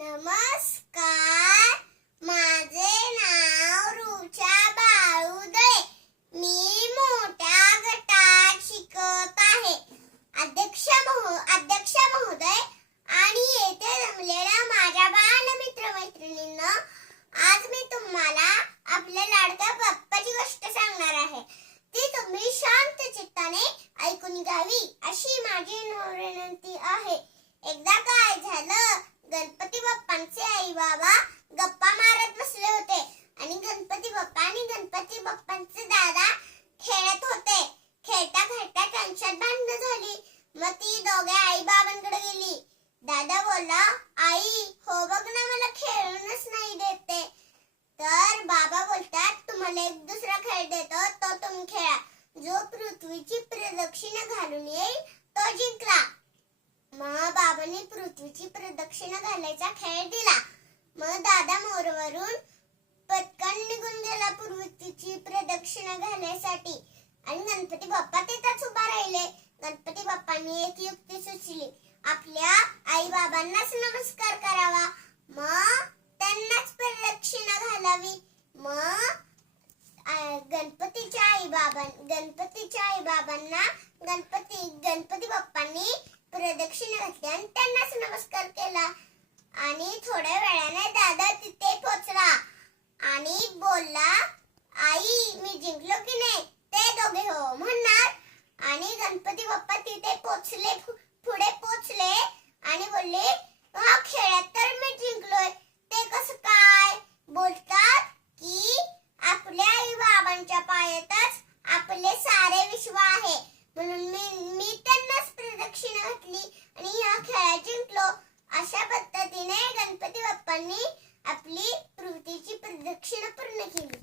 नमस्कार, माझे नाव रुचा बाळुदे. मी मोठ्या गटात शिकत आहे. अध्यक्ष महोदय आणि येथे जमलेल्या माझ्या बालमित्र-मैत्रिणींनो, आज मी तुम्हाला आपल्या लाडक्या बाप्पाची गोष्ट सांगणार आहे. ती तुम्ही शांत चित्ताने ऐकून घ्यावी अशी माझी विनंती आहे. एकदा काय झालं, गणपती बाप्पांचे आई बाबा गप्पा मारत बसले होते आणि गणपती बाप्पा आणि गणपती बाप्पांचे दादा खेळत होते. खेळता खेळता त्यांच्यात भांडणं झाली. मग ती दोघे आई बाबांकडे गेली. दादा बोलला, आई हो बघ ना, मला खेळूनच नाही देते. तर बाबा बोलतात, तुम्हाला एक दुसरा खेळ देतो, तो तुम्ही खेळा. जो पृथ्वीची प्रदक्षिणा घालून येईल तो जिंकला. मग बाबांनी पृथ्वीची प्रदक्षिणा घालायचा खेळ दिला. मग दादा मोरवरून पटकन निघून गेला पृथ्वीची प्रदक्षिणा घालायसाठी आणि गणपती बाप्पा तिथेच उभा राहिले. गणपती बाप्पांनी एक युक्ती सुचली, आपल्या आई बाबांनाच नमस्कार करावा, मग त्यांनाच प्रदक्षिणा घालावी. मग गणपतीच्या आई बाबांना गणपती बाप्पांनी प्रदक्षिणा घातली आणि त्यांनाच नमस्कार केला. आणि थोड्या वेळाने दादा तिथे पोहोचला आणि बोलला, आई मी जिंकलो की नाही? ते दोघे हो म्हणणार. आणि गणपती बाप्पा तिथे पुढे पोहोचले आणि बोलले, हा खेळात तर मी जिंकलोय, ते कसं काय? बोलतात की आपल्या आई बाबांच्या पायातच आपले सारे विश्व आहे, म्हणून मी त्यांनाच प्रदक्षिणा घातली आणि या खेळात जिंकलो. अशा पद्धतीने गणपती बाप्पांनी आपली पृथ्वीची प्रदक्षिणा पूर्ण केली.